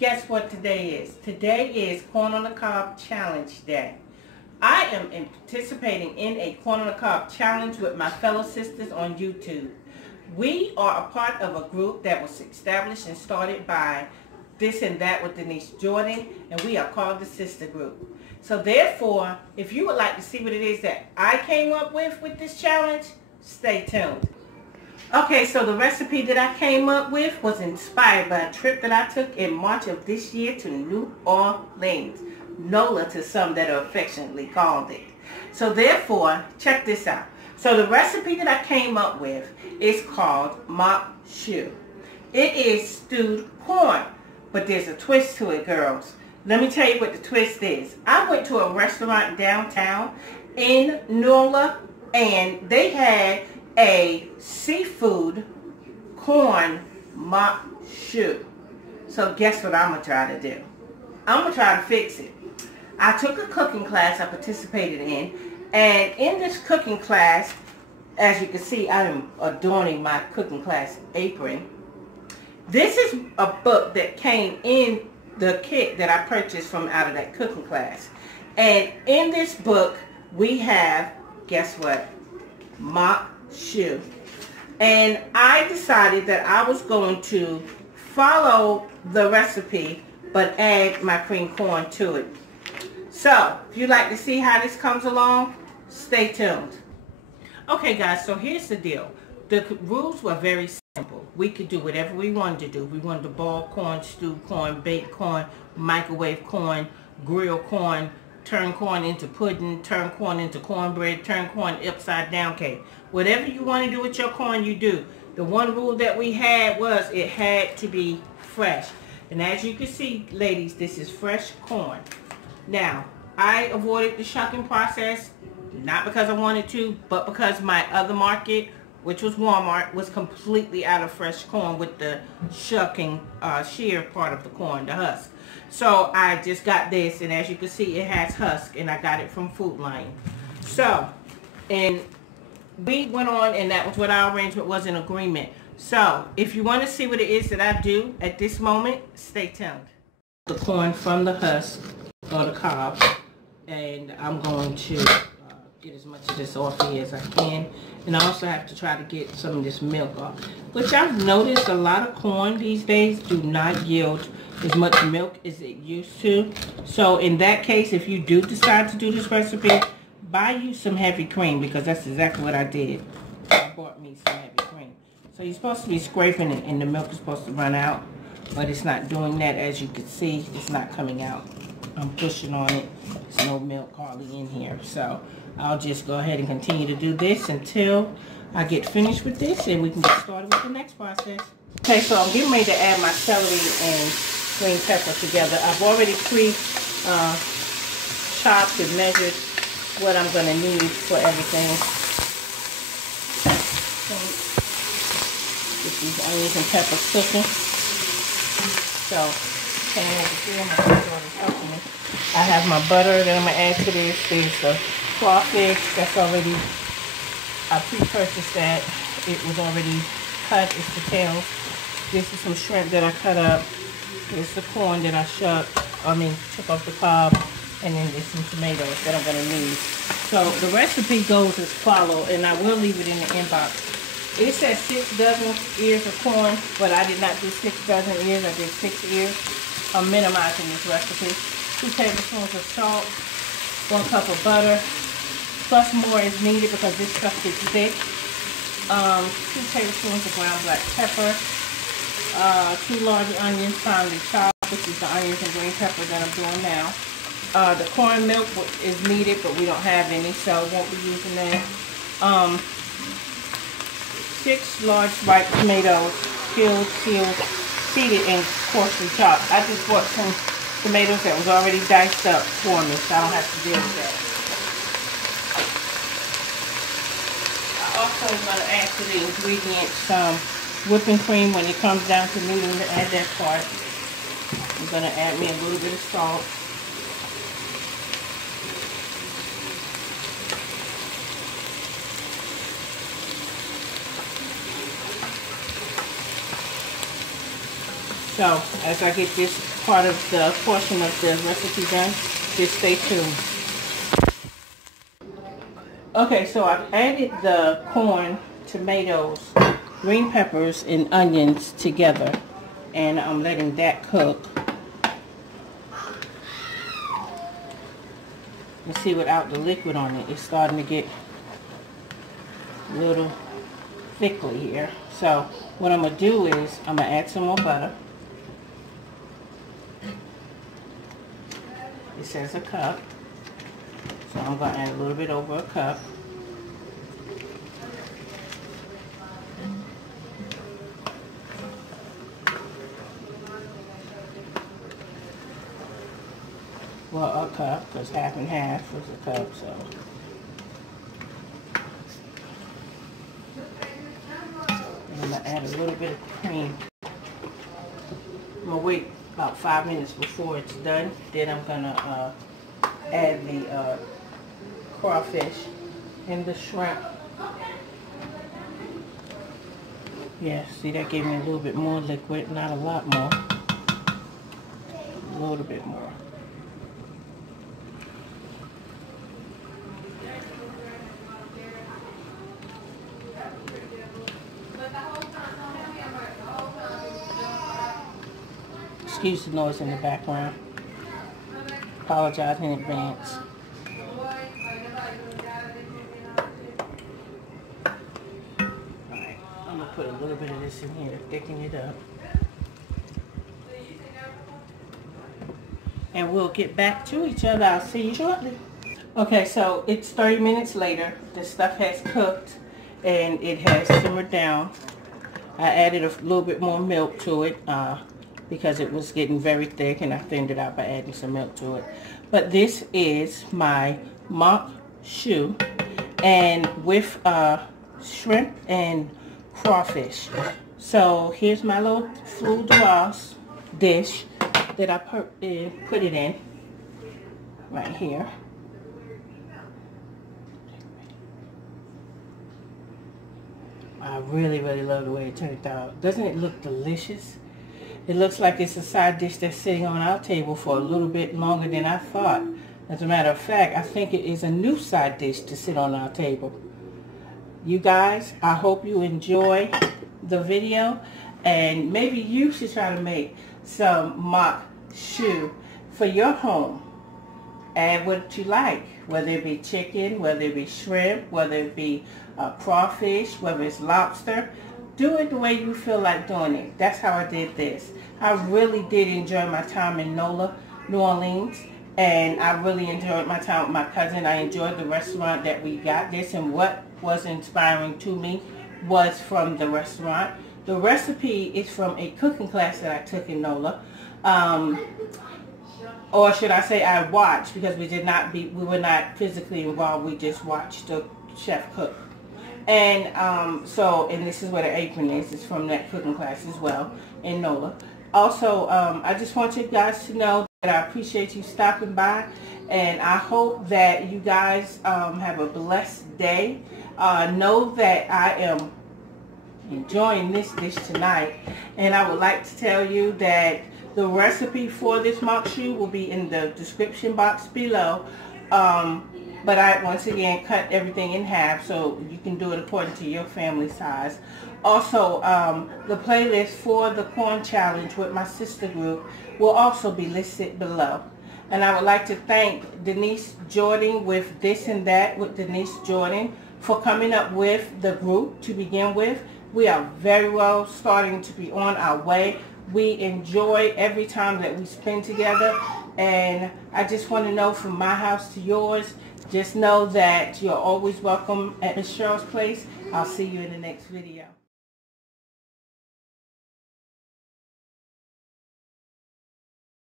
guess what today is? Today is Corn on the Cob Challenge Day. I am participating in a Corn on the Cob challenge with my fellow sisters on YouTube. We are a part of a group that was established and started by This and That with Denise Jordan, and we are called the Sister Group. So therefore, if you would like to see what it is that I came up with this challenge, stay tuned. Okay, so the recipe that I came up with was inspired by a trip that I took in March of this year to New Orleans. NOLA to some that are affectionately called it. So therefore, check this out. So the recipe that I came up with is called mop choux. It is stewed corn, but there's a twist to it, girls. Let me tell you what the twist is. I went to a restaurant downtown in NOLA, and they had a seafood corn mop choux. So guess what I'm going to try to do? I'm going to try to fix it. I took a cooking class I participated in, and in this cooking class, as you can see, I am adorning my cooking class apron. This is a book that came in the kit that I purchased from out of that cooking class. And in this book, we have, guess what? Mop choux. And I decided that I was going to follow the recipe but add my cream corn to it. So if you'd like to see how this comes along, stay tuned. Okay guys, so here's the deal. The rules were very simple. We could do whatever we wanted to do. We wanted to boil corn, stew corn, bake corn, microwave corn, grill corn, turn corn into pudding, turn corn into cornbread, turn corn upside down cake. Whatever you want to do with your corn, you do. The one rule that we had was it had to be fresh. And as you can see, ladies, this is fresh corn. Now, I avoided the shucking process, not because I wanted to, but because my other market, which was Walmart, was completely out of fresh corn with the shucking, shear part of the corn, the husk. So I just got this, and as you can see, it has husk, and I got it from Food Lion. So, and we went on, and that was what our arrangement was in agreement. So, if you want to see what it is that I do at this moment, stay tuned. The corn from the husk, or the cob, and I'm going to get as much of this off here as I can. And I also have to try to get some of this milk off, which I've noticed a lot of corn these days do not yield as much milk as it used to. So in that case, if you do decide to do this recipe, buy you some heavy cream, because that's exactly what I did. I bought me some heavy cream. So you're supposed to be scraping it, and the milk is supposed to run out, but it's not doing that. As you can see, it's not coming out. I'm pushing on it. There's no milk hardly in here. So I'll just go ahead and continue to do this until I get finished with this, and we can get started with the next process. Okay, so I'm getting ready to add my celery and green pepper together. I've already chopped and measured what I'm going to need for everything. Get these onions and peppers cooking. So, I have my butter that I'm going to add to this. There's the crawfish that's already, I pre-purchased that. It was already cut. It's the tail. This is some shrimp that I cut up. There's the corn that I took off the cob. And then there's some tomatoes that I'm going to need. So the recipe goes as follows, and I will leave it in the inbox. It says 6 dozen ears of corn, but I did not do 6 dozen ears. I did 6 ears. I'm minimizing this recipe. 2 tablespoons of salt, 1 cup of butter, plus more is needed because this stuff is thick. 2 tablespoons of ground black pepper, 2 large onions finely chopped, which is the onions and green pepper that I'm doing now. The corn milk is needed, but we don't have any, so won't be using that. 6 large ripe tomatoes, peeled, seeded, and coarsely chopped. I just bought some tomatoes that was already diced up for me, so I don't have to deal with that. I also am going to add to the ingredients some whipping cream when it comes down to needing to add that part. I'm going to add me a little bit of salt. So as I get this part of the portion of the recipe done. Just stay tuned. Okay, so I've added the corn, tomatoes, green peppers, and onions together, and I'm letting that cook. You see, without the liquid on it, it's starting to get a little thickly here. So what I'm going to do is I'm going to add some more butter. It says a cup, so I'm going to add a little bit over a cup. Well, a cup, because half and half was a cup, so. And I'm going to add a little bit of cream. I'm going to wait about 5 minutes before it's done. Then I'm going to add the crawfish and the shrimp. Yeah, see, that gave me a little bit more liquid, not a lot more. A little bit more. Excuse the noise in the background. Apologize in advance. Alright, I'm going to put a little bit of this in here to thicken it up. And we'll get back to each other. I'll see you shortly. Okay, so it's 30 minutes later. The stuff has cooked and it has simmered down. I added a little bit more milk to it. Because it was getting very thick, and I thinned it out by adding some milk to it. But this is my mock choux, and with shrimp and crawfish. So here's my little fleur de rose dish that I put it in right here. I really love the way it turned out. Doesn't it look delicious? It looks like it's a side dish that's sitting on our table for a little bit longer than I thought. As a matter of fact, I think it is a new side dish to sit on our table. You guys, I hope you enjoy the video, and maybe you should try to make some mock choux for your home. Add what you like, whether it be chicken, whether it be shrimp, whether it be crawfish, whether it's lobster. Do it the way you feel like doing it. That's how I did this. I really did enjoy my time in NOLA, New Orleans, and I really enjoyed my time with my cousin. I enjoyed the restaurant that we got this, and what was inspiring to me was from the restaurant. The recipe is from a cooking class that I took in NOLA. Or should I say I watched, because we were not physically involved. We just watched the chef cook. And and this is where the apron is. It's from that cooking class as well in NOLA. Also, I just want you guys to know that I appreciate you stopping by, and I hope that you guys have a blessed day. Know that I am enjoying this dish tonight, and I would like to tell you that the recipe for this mock choux will be in the description box below. But I, once again, cut everything in half so you can do it according to your family size. Also, the playlist for the corn challenge with my sister group will also be listed below. And I would like to thank Denise Jordan with This and That with Denise Jordan for coming up with the group to begin with. We are very well starting to be on our way. We enjoy every time that we spend together. And I just want to know, from my house to yours, just know that you're always welcome at Miss Cheryl's Place. I'll see you in the next video.